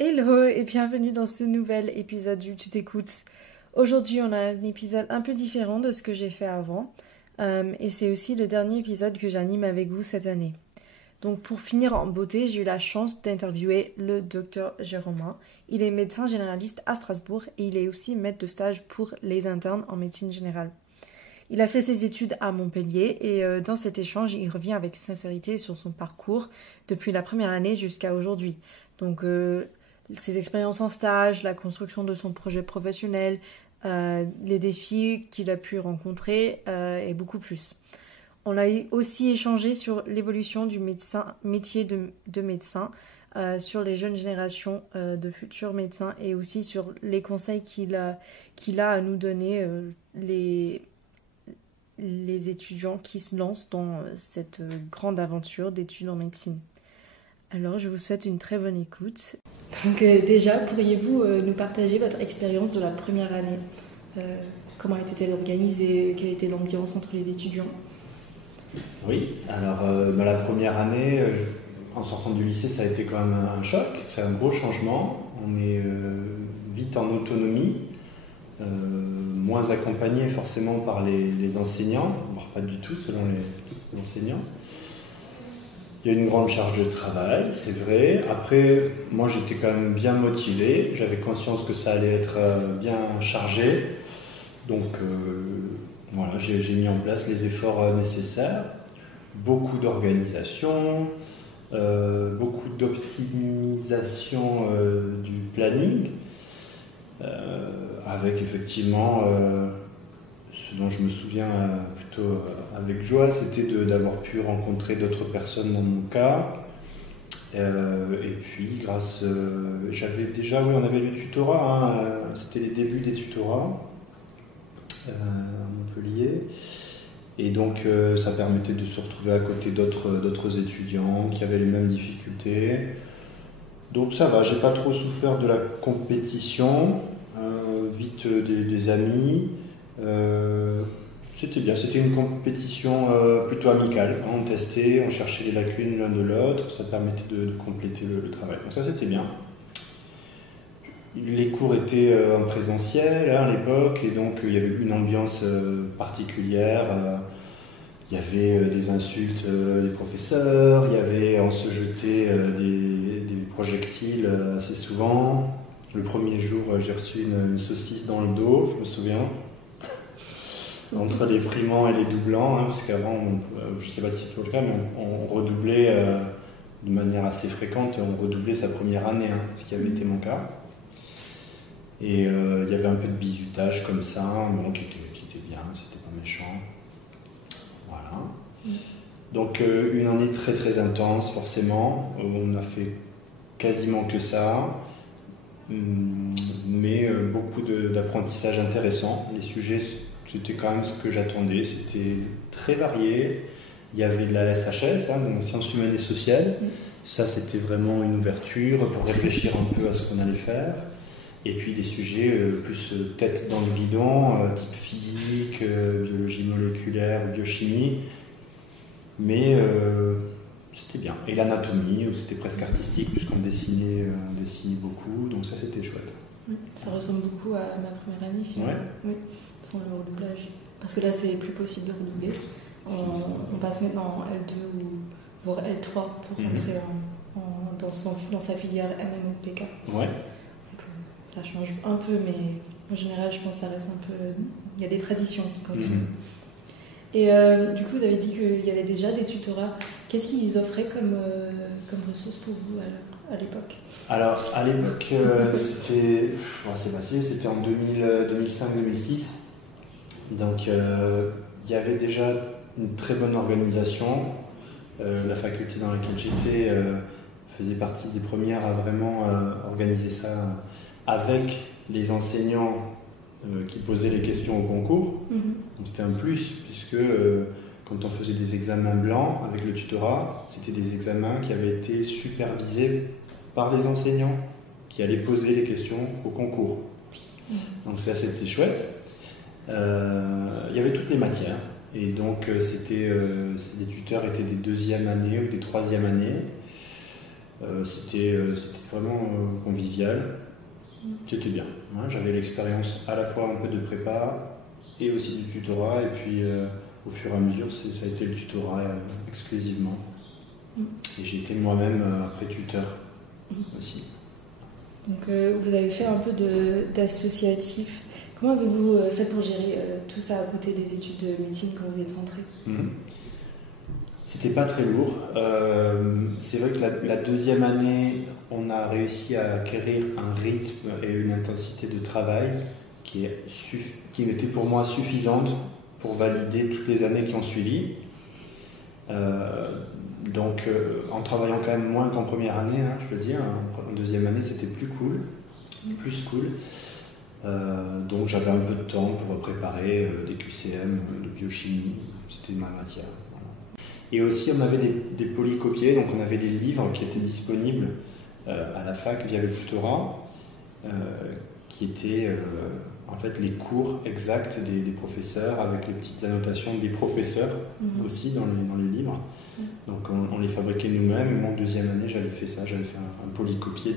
Hello et bienvenue dans ce nouvel épisode du Tu t'écoutes. Aujourd'hui, on a un épisode un peu différent de ce que j'ai fait avant. Et c'est aussi le dernier épisode que j'anime avec vous cette année. Donc pour finir en beauté, j'ai eu la chance d'interviewer le docteur Jérôme. Il est médecin généraliste à Strasbourg et il est aussi maître de stage pour les internes en médecine générale. Il a fait ses études à Montpellier et dans cet échange, il revient avec sincérité sur son parcours depuis la première année jusqu'à aujourd'hui. Donc ses expériences en stage, la construction de son projet professionnel, les défis qu'il a pu rencontrer et beaucoup plus. On a aussi échangé sur l'évolution du métier de médecin, sur les jeunes générations de futurs médecins et aussi sur les conseils qu'il a à nous donner, les étudiants qui se lancent dans cette grande aventure d'études en médecine. Alors, je vous souhaite une très bonne écoute. Donc déjà, pourriez-vous nous partager votre expérience de la première année comment était-elle organisée? Quelle était l'ambiance entre les étudiants? Oui, alors la première année, en sortant du lycée, ça a été quand même un choc, c'est un gros changement. On est vite en autonomie, moins accompagné forcément par les enseignants, voire pas du tout selon l'enseignant. Il y a une grande charge de travail, c'est vrai. Après, moi j'étais quand même bien motivé, j'avais conscience que ça allait être bien chargé. Donc voilà, j'ai mis en place les efforts nécessaires. Beaucoup d'organisation, beaucoup d'optimisation du planning, avec effectivement, ce dont je me souviens plutôt avec joie, c'était d'avoir pu rencontrer d'autres personnes dans mon cas. Et puis, j'avais déjà, oui, on avait le tutorat, c'était les débuts des tutorats à Montpellier. Et donc, ça permettait de se retrouver à côté d'autres étudiants qui avaient les mêmes difficultés. Donc ça va, j'ai pas trop souffert de la compétition, vite des amis. C'était bien, c'était une compétition plutôt amicale. On testait, on cherchait les lacunes l'un de l'autre, ça permettait de compléter le travail. Donc ça, c'était bien. Les cours étaient en présentiel à l'époque, et donc il y avait une ambiance particulière. Il y avait des insultes des professeurs, on se jetait des projectiles assez souvent. Le premier jour, j'ai reçu une saucisse dans le dos, je me souviens. Entre les primants et les doublants, parce qu'avant, je ne sais pas si c'est le cas, mais on redoublait de manière assez fréquente, on redoublait sa première année, ce qui avait été mon cas. Et il y avait un peu de bizutage comme ça, bon, qui était bien, c'était pas méchant. Voilà. Donc une année très très intense, forcément. On a fait quasiment que ça. Mais beaucoup d'apprentissage intéressant. Les sujets, c'était quand même ce que j'attendais. C'était très varié. Il y avait de la SHS, donc sciences humaines et sociales. Ça, c'était vraiment une ouverture pour réfléchir un peu à ce qu'on allait faire. Et puis des sujets plus tête dans le guidon, type physique, biologie moléculaire, biochimie. Mais c'était bien. Et l'anatomie, c'était presque artistique, puisqu'on dessinait beaucoup, donc ça c'était chouette. Ça ressemble beaucoup à ma première année, finalement. Ouais. Oui, sans le redoublage. Parce que là, c'est plus possible de redoubler. On passe maintenant en L2 ou voire L3 pour rentrer dans sa filière MMOPK. Ouais. Donc, ça change un peu, mais en général, je pense que ça reste un peu... Il y a des traditions qui continuent. Et du coup, vous avez dit qu'il y avait déjà des tutorats. Qu'est-ce qu'ils offraient comme ressources pour vous à l'époque? Alors, à l'époque, c'était assez facile, c'était en 2005-2006. Donc, il y avait déjà une très bonne organisation. La faculté dans laquelle j'étais faisait partie des premières à vraiment organiser ça avec les enseignants qui posaient les questions au concours. Donc c'était un plus, puisque quand on faisait des examens blancs avec le tutorat, c'était des examens qui avaient été supervisés par les enseignants qui allaient poser les questions au concours. Donc ça, c'était chouette. Il y avait toutes les matières. Et donc les tuteurs étaient des deuxième années ou des troisième années. C'était vraiment convivial. C'était bien. Hein, j'avais l'expérience à la fois un peu de prépa et aussi du tutorat. Et puis au fur et à mesure, ça a été le tutorat exclusivement. Et j'ai été moi-même après tuteur aussi. Donc vous avez fait un peu d'associatif. Comment avez-vous fait pour gérer tout ça à côté des études de médecine quand vous êtes rentré? C'était pas très lourd. C'est vrai que la deuxième année, on a réussi à acquérir un rythme et une intensité de travail qui était pour moi suffisante pour valider toutes les années qui ont suivi. Donc en travaillant quand même moins qu'en première année, hein, je veux dire, en deuxième année c'était plus cool. Donc j'avais un peu de temps pour préparer des QCM, de biochimie, c'était ma matière. Voilà. Et aussi on avait des polycopiés, donc on avait des livres qui étaient disponibles à la fac via le tutorat, qui étaient en fait les cours exacts des professeurs avec les petites annotations des professeurs aussi dans les livres. Donc on les fabriquait nous-mêmes. Et moi en deuxième année j'avais fait ça, j'avais fait un polycopier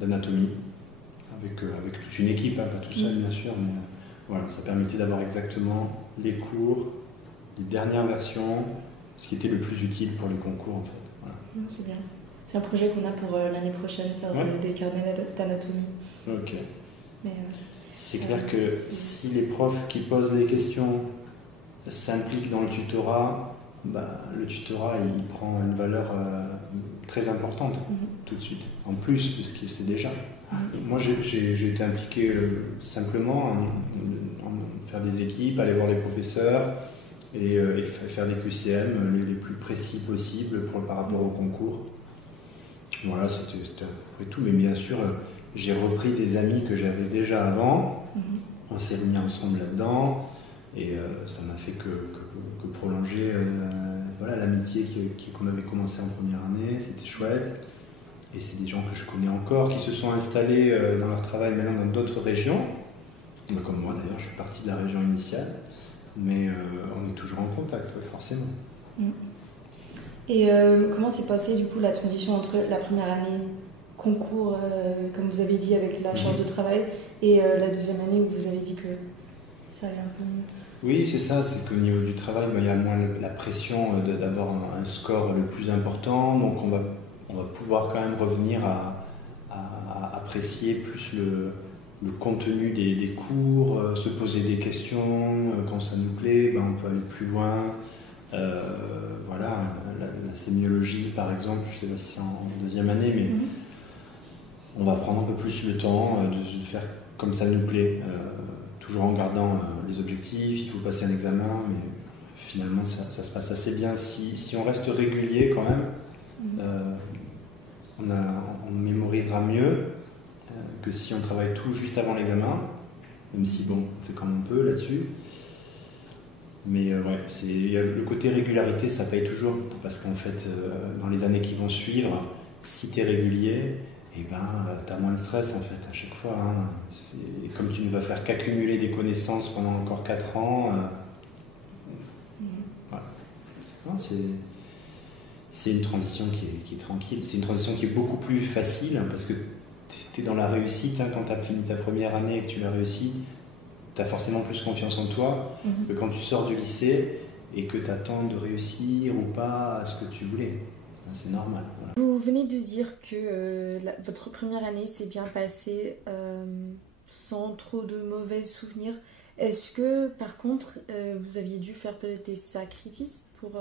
d'anatomie avec toute une équipe, hein, pas tout seul bien sûr, mais voilà, ça permettait d'avoir exactement les cours, les dernières versions, ce qui était le plus utile pour les concours en fait. Voilà. C'est bien. C'est un projet qu'on a pour l'année prochaine, faire des carnets d'anatomie. Ok. Mais, c'est clair que si les profs qui posent les questions s'impliquent dans le tutorat, le tutorat il prend une valeur très importante tout de suite, en plus de ce qu'il sait déjà. Moi j'ai été impliqué simplement en faire des équipes, aller voir les professeurs et faire des QCM les plus précis possibles par rapport au concours. Voilà, c'était à peu près tout, mais bien sûr j'ai repris des amis que j'avais déjà avant, on s'est mis ensemble là-dedans et ça m'a fait que prolonger l'amitié qu'on avait commencé en première année, c'était chouette. Et c'est des gens que je connais encore, qui se sont installés dans leur travail maintenant dans d'autres régions. Comme moi d'ailleurs, je suis parti de la région initiale. Mais on est toujours en contact, forcément. Et comment s'est passée du coup la transition entre la première année concours, comme vous avez dit, avec la charge de travail, et la deuxième année où vous avez dit que ça allait un peu mieux? Oui, c'est ça, c'est qu'au niveau du travail, il y a moins la pression d'avoir un score le plus important. Donc on va pouvoir quand même revenir à apprécier plus le contenu des cours, se poser des questions, quand ça nous plaît, on peut aller plus loin. Voilà, la sémiologie par exemple, je ne sais pas si c'est en deuxième année, mais on va prendre un peu plus le temps de faire comme ça nous plaît, toujours en gardant les objectifs, il faut passer un examen, mais finalement ça se passe assez bien si on reste régulier quand même. On mémorisera mieux que si on travaille tout juste avant l'examen, même si on fait comme on peut là-dessus. Mais le côté régularité, ça paye toujours, parce qu'en fait, dans les années qui vont suivre, si tu es régulier, t'as moins de stress en fait à chaque fois. Hein. Et comme tu ne vas faire qu'accumuler des connaissances pendant encore 4 ans, voilà. Non, c'est une transition qui est tranquille. C'est une transition qui est beaucoup plus facile parce que tu es dans la réussite. Hein, quand tu as fini ta première année et que tu l'as réussi, tu as forcément plus confiance en toi que quand tu sors du lycée et que tu attends de réussir ou pas à ce que tu voulais. C'est normal. Voilà. Vous venez de dire que votre première année s'est bien passée sans trop de mauvais souvenirs. Est-ce que, par contre, vous aviez dû faire peut-être des sacrifices pour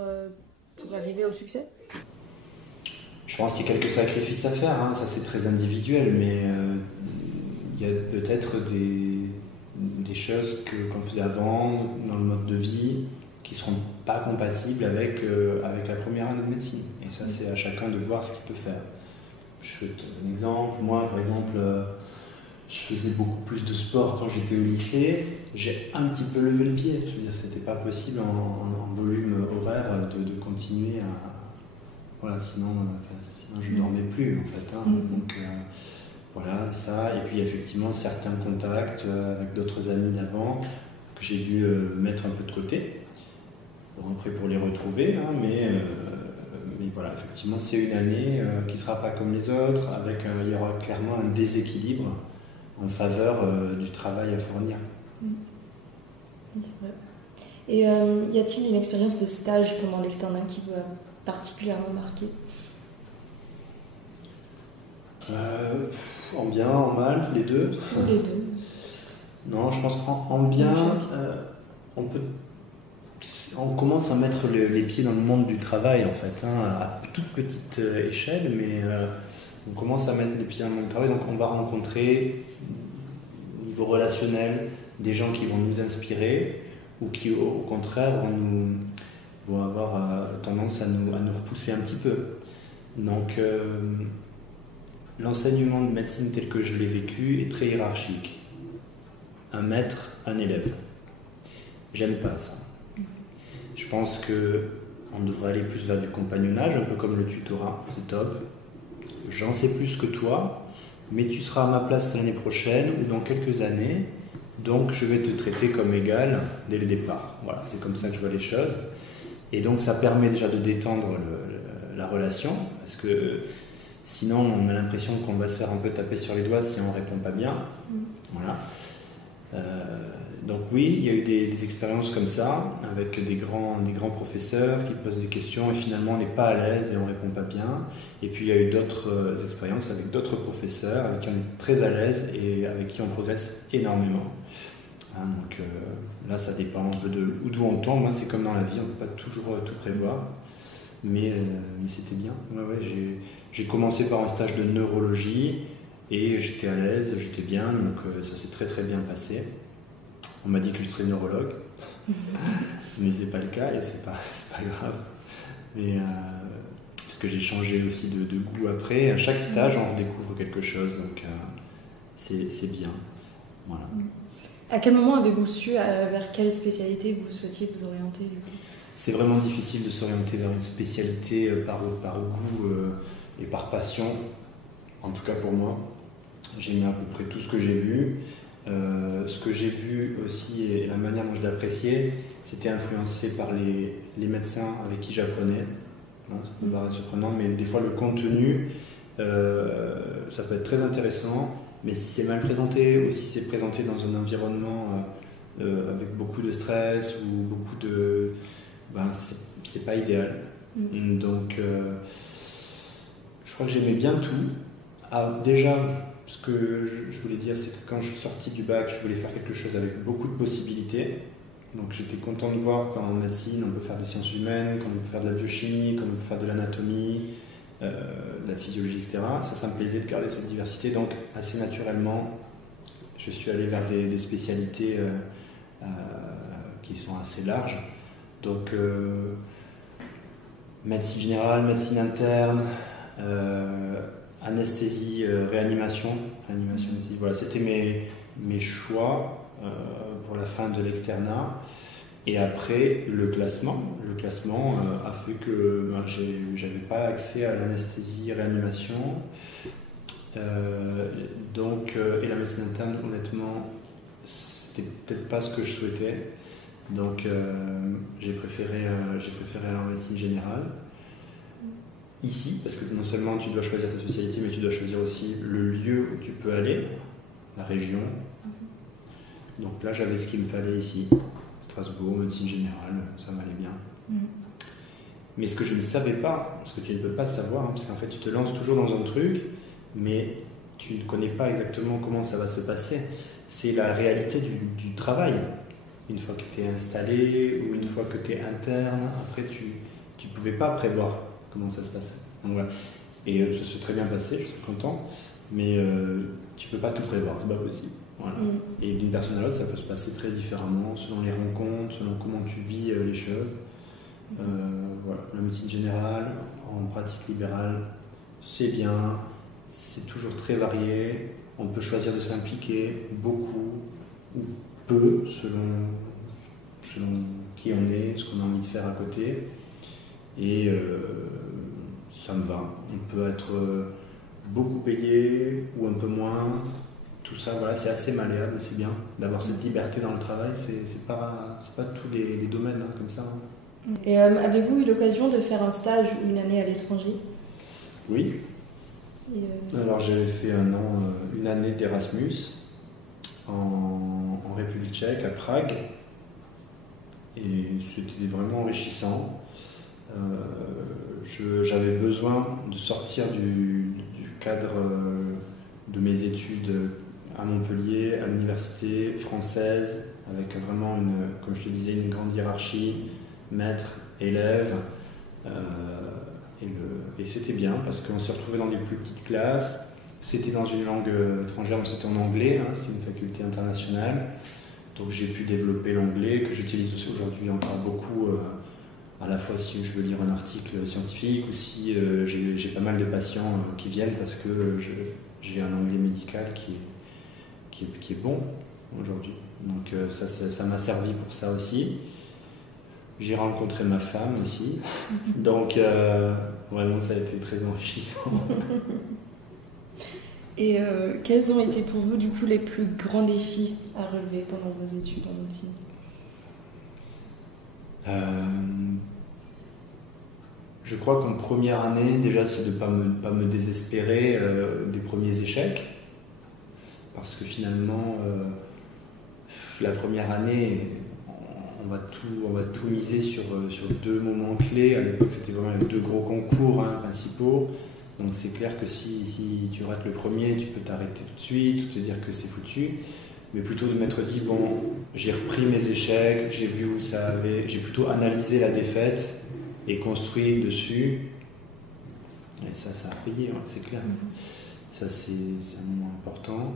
arriver au succès? Je pense qu'il y a quelques sacrifices à faire, hein. Ça c'est très individuel, mais il y a peut-être des choses qu'on faisait avant dans le mode de vie qui ne seront pas compatibles avec la première année de médecine. Et ça c'est à chacun de voir ce qu'il peut faire. Je te donne un exemple. Moi par exemple, je faisais beaucoup plus de sport quand j'étais au lycée. J'ai un petit peu levé le pied. Je veux dire, c'était pas possible en volume horaire de continuer à... Voilà, sinon je ne dormais plus en fait. Hein. Donc voilà, ça. Et puis effectivement, certains contacts avec d'autres amis d'avant que j'ai dû mettre un peu de côté. Bon, après pour les retrouver, hein, mais mais voilà, effectivement, c'est une année qui ne sera pas comme les autres, il y aura clairement un déséquilibre en faveur du travail à fournir. Oui, c'est vrai. Et y a-t-il une expérience de stage pendant l'externat qui vous a particulièrement marqué? En bien, en mal, les deux. Les deux. Non, je pense qu'en bien, on commence à mettre les pieds dans le monde du travail, en fait, à toute petite échelle, mais on commence à mettre les pieds dans le monde du travail, donc on va rencontrer, au niveau relationnel, des gens qui vont nous inspirer ou qui, au contraire, vont avoir tendance à nous repousser un petit peu. Donc, l'enseignement de médecine tel que je l'ai vécu est très hiérarchique. Un maître, un élève. J'aime pas ça. Je pense qu'on devrait aller plus vers du compagnonnage, un peu comme le tutorat, c'est top. J'en sais plus que toi, mais tu seras à ma place l'année prochaine ou dans quelques années, donc je vais te traiter comme égal dès le départ. Voilà, c'est comme ça que je vois les choses. Et donc ça permet déjà de détendre la relation, parce que sinon on a l'impression qu'on va se faire un peu taper sur les doigts si on ne répond pas bien. Voilà. Donc oui, il y a eu des expériences comme ça, avec des grands professeurs qui posent des questions et finalement on n'est pas à l'aise et on ne répond pas bien. Et puis il y a eu d'autres expériences avec d'autres professeurs avec qui on est très à l'aise et avec qui on progresse énormément. Donc là ça dépend un peu d'où on tombe, c'est comme dans la vie, on ne peut pas toujours tout prévoir. Mais c'était bien. Ouais, j'ai commencé par un stage de neurologie et j'étais à l'aise, j'étais bien, donc ça s'est très très bien passé. On m'a dit que je serais neurologue, mais c'est pas le cas et c'est pas grave. Mais parce que j'ai changé aussi de goût après. À chaque stage, on redécouvre quelque chose, donc c'est bien. Voilà. À quel moment avez-vous su vers quelle spécialité vous souhaitiez vous orienter du coup ? C'est vraiment difficile de s'orienter vers une spécialité par goût et par passion. En tout cas pour moi, j'ai mis à peu près tout ce que j'ai vu. Ce que j'ai vu aussi et la manière dont je l'appréciais, c'était influencé par les médecins avec qui j'apprenais. Ça peut paraître surprenant, mais des fois le contenu, ça peut être très intéressant, mais si c'est mal présenté ou si c'est présenté dans un environnement avec beaucoup de stress ou beaucoup de... c'est pas idéal. Donc je crois que j'aimais bien tout. Déjà, ce que je voulais dire, c'est que quand je suis sorti du bac, je voulais faire quelque chose avec beaucoup de possibilités. Donc j'étais content de voir qu'en médecine, on peut faire des sciences humaines, qu'on peut faire de la biochimie, qu'on peut faire de l'anatomie, de la physiologie, etc. Ça me plaisait de garder cette diversité. Donc assez naturellement, je suis allé vers des spécialités qui sont assez larges. Donc médecine générale, médecine interne, anesthésie, réanimation, voilà, c'était mes choix pour la fin de l'externat. Et après, le classement a fait que j'avais pas accès à l'anesthésie, réanimation. Et la médecine interne, honnêtement, c'était peut-être pas ce que je souhaitais. Donc j'ai préféré aller en médecine générale. Ici, parce que non seulement tu dois choisir ta spécialité, mais tu dois choisir aussi le lieu où tu peux aller, la région. Donc là, j'avais ce qu'il me fallait ici, Strasbourg, médecine générale, ça m'allait bien. Mais ce que je ne savais pas, ce que tu ne peux pas savoir, parce qu'en fait, tu te lances toujours dans un truc, mais tu ne connais pas exactement comment ça va se passer. C'est la réalité du travail. Une fois que tu es installé ou une fois que tu es interne, après, tu ne pouvais pas prévoir comment ça se passait. Donc, voilà. Et ça s'est très bien passé, je suis très content, mais tu peux pas tout prévoir, c'est pas possible. Voilà. Et d'une personne à l'autre, ça peut se passer très différemment, selon les rencontres, selon comment tu vis les choses. Voilà. La médecine générale, en pratique libérale, c'est bien, c'est toujours très varié, on peut choisir de s'impliquer beaucoup ou peu, selon qui on est, ce qu'on a envie de faire à côté. Et ça me va. On peut être beaucoup payé ou un peu moins. Tout ça, voilà, c'est assez malléable, c'est bien d'avoir cette liberté dans le travail. C'est pas tous les domaines comme ça. Et avez-vous eu l'occasion de faire un stage ou une année à l'étranger? Oui. Alors j'avais fait une année d'Erasmus en République tchèque, à Prague. Et c'était vraiment enrichissant. J'avais besoin de sortir du cadre de mes études à Montpellier, à l'université française, avec vraiment, comme je te disais, une grande hiérarchie, maître, élève. Et c'était bien parce qu'on s'est retrouvés dans des plus petites classes. C'était dans une langue étrangère, mais c'était en anglais, hein, c'était une faculté internationale. Donc j'ai pu développer l'anglais, que j'utilise aussi aujourd'hui encore beaucoup, à la fois si je veux lire un article scientifique ou si j'ai pas mal de patients qui viennent parce que j'ai un anglais médical qui est bon aujourd'hui. Donc ça m'a servi pour ça aussi. J'ai rencontré ma femme aussi. Donc vraiment ça a été très enrichissant. Et quels ont été pour vous du coup les plus grands défis à relever pendant vos études en médecine? Je crois qu'en première année, déjà, c'est de ne pas me désespérer des premiers échecs. Parce que finalement, la première année, on va tout miser sur 2 moments clés. À l'époque, c'était vraiment les 2 gros concours principaux. Donc c'est clair que si tu rates le premier, tu peux t'arrêter tout de suite, ou te dire que c'est foutu. Mais plutôt de m'être dit, bon, j'ai repris mes échecs, j'ai vu où ça avait... J'ai plutôt analysé la défaite et construit dessus. Et ça a payé, ouais, c'est clair. Ça, c'est un moment important.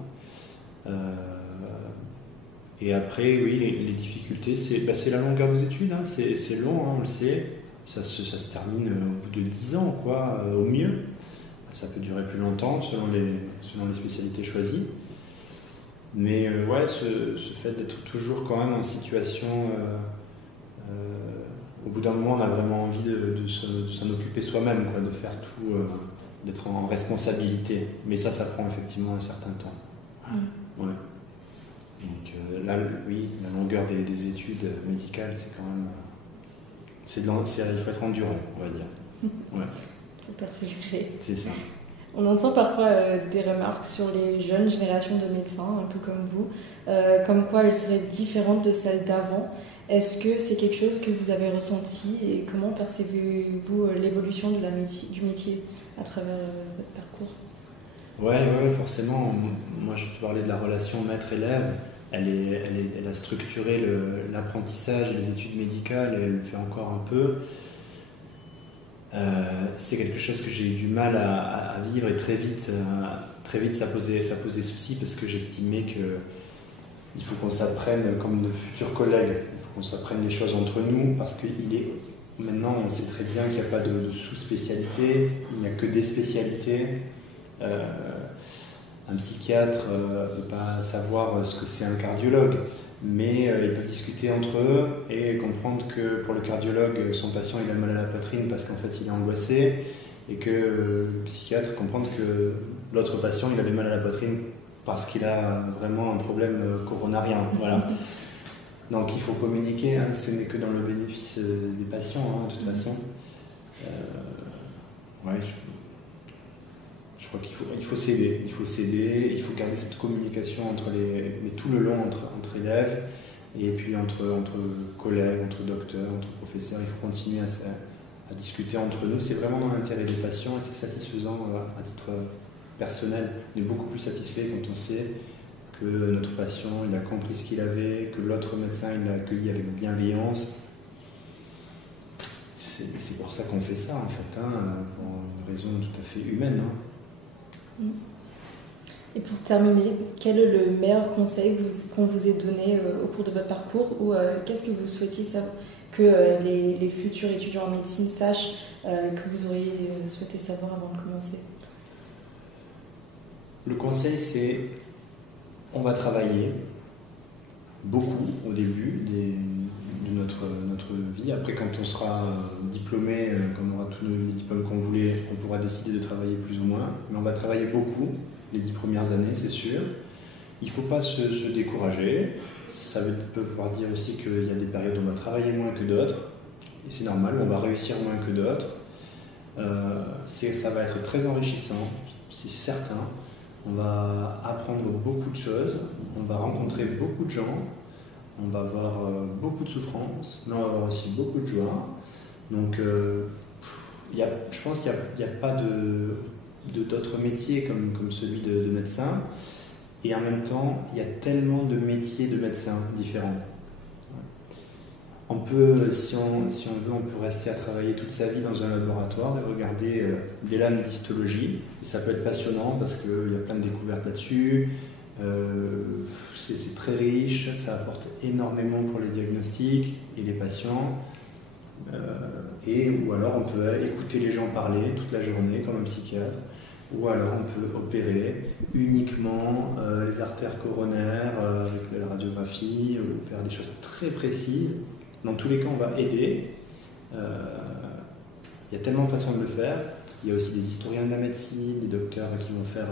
Et après, oui, les difficultés, c'est la longueur des études. Hein. C'est long, hein, on le sait. Ça se termine au bout de 10 ans, quoi, au mieux. Ça peut durer plus longtemps selon les spécialités choisies. Mais ouais, ce fait d'être toujours quand même en situation... au bout d'un moment, on a vraiment envie de s'en occuper soi-même, quoi, de faire tout, d'être en responsabilité. Mais ça prend effectivement un certain temps. Ouais. Donc là, oui, la longueur des études médicales, c'est quand même... il faut être endurant, on va dire. Ouais. Il faut persévérer. C'est ça. On entend parfois des remarques sur les jeunes générations de médecins, un peu comme vous, comme quoi elles seraient différentes de celles d'avant. Est-ce que c'est quelque chose que vous avez ressenti et comment percevez-vous l'évolution du métier à travers votre parcours? Ouais, forcément. Moi, je te parlais de la relation maître-élève. Elle a structuré l'apprentissage et les études médicales, et elle le fait encore un peu. C'est quelque chose que j'ai eu du mal à vivre, et très vite ça posait souci parce que j'estimais qu'il faut qu'on s'apprenne comme de futurs collègues, il faut qu'on s'apprenne les choses entre nous parce que maintenant on sait très bien qu'il n'y a pas de sous-spécialité, il n'y a que des spécialités. Un psychiatre ne peut pas savoir ce que c'est un cardiologue, mais ils peuvent discuter entre eux et comprendre que pour le cardiologue, son patient il a mal à la poitrine parce qu'en fait il est angoissé, et que le psychiatre comprendre que l'autre patient il avait mal à la poitrine parce qu'il a vraiment un problème coronarien. Voilà. Donc il faut communiquer, hein, ce n'est que dans le bénéfice des patients, hein, de toute façon. Ouais, je crois qu'il faut s'aider, il faut garder cette communication mais tout le long entre élèves, et puis entre collègues, entre docteurs, entre professeurs. Il faut continuer à discuter entre nous. C'est vraiment dans l'intérêt des patients et c'est satisfaisant à titre personnel. On est beaucoup plus satisfait quand on sait que notre patient il a compris ce qu'il avait, que l'autre médecin il l'a accueilli avec bienveillance. C'est pour ça qu'on fait ça en fait, hein, pour une raison tout à fait humaine. Hein. Et pour terminer, quel est le meilleur conseil qu'on vous ait donné au cours de votre parcours, ou qu'est-ce que vous souhaitiez que les futurs étudiants en médecine sachent que vous auriez souhaité savoir avant de commencer? Le conseil, c'est on va travailler beaucoup au début de notre vie. Après, quand on sera diplômé, quand on aura tous les diplômes qu'on voulait, on pourra décider de travailler plus ou moins. Mais on va travailler beaucoup les 10 premières années, c'est sûr. Il ne faut pas se décourager. Ça peut vouloir dire aussi qu'il y a des périodes où on va travailler moins que d'autres. et c'est normal, on va réussir moins que d'autres. Ça va être très enrichissant, c'est certain. On va apprendre beaucoup de choses, on va rencontrer beaucoup de gens, on va avoir beaucoup de souffrances, mais on va avoir aussi beaucoup de joie. Donc, je pense qu'il n'y a pas d'autres métiers comme celui de médecin. Et en même temps, il y a tellement de métiers de médecins différents. On peut, si on veut, on peut rester à travailler toute sa vie dans un laboratoire et regarder des lames d'histologie. Et ça peut être passionnant parce qu'il y a plein de découvertes là-dessus. C'est très riche, ça apporte énormément pour les diagnostics et les patients. Ou alors on peut écouter les gens parler toute la journée comme un psychiatre. Ou alors on peut opérer uniquement les artères coronaires avec la radiographie, ou faire des choses très précises. Dans tous les cas, on va aider. Il y a tellement de façons de le faire. Il y a aussi des historiens de la médecine, des docteurs qui vont faire...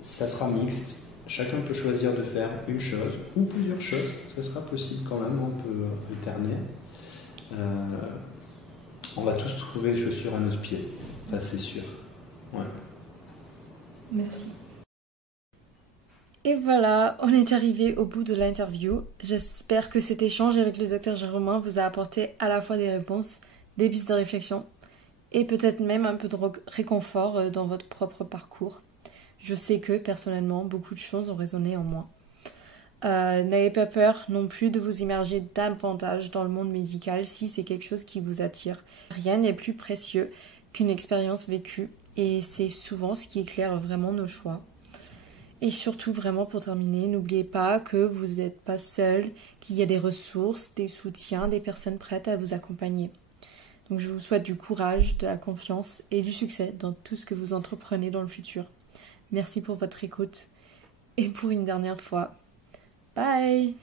ça sera mixte. Chacun peut choisir de faire une chose ou plusieurs choses. Ça sera possible quand même, on peut alterner. On va tous trouver les chaussures à nos pieds. Ça, c'est sûr. Ouais. Merci. Et voilà, on est arrivé au bout de l'interview. J'espère que cet échange avec le Dr Jérôme vous a apporté à la fois des réponses, des pistes de réflexion et peut-être même un peu de réconfort dans votre propre parcours. Je sais que, personnellement, beaucoup de choses ont résonné en moi. N'ayez pas peur non plus de vous immerger davantage dans le monde médical si c'est quelque chose qui vous attire. Rien n'est plus précieux qu'une expérience vécue et c'est souvent ce qui éclaire vraiment nos choix. Et surtout, vraiment pour terminer, n'oubliez pas que vous n'êtes pas seul, qu'il y a des ressources, des soutiens, des personnes prêtes à vous accompagner. Donc je vous souhaite du courage, de la confiance et du succès dans tout ce que vous entreprenez dans le futur. Merci pour votre écoute. Et pour une dernière fois, bye!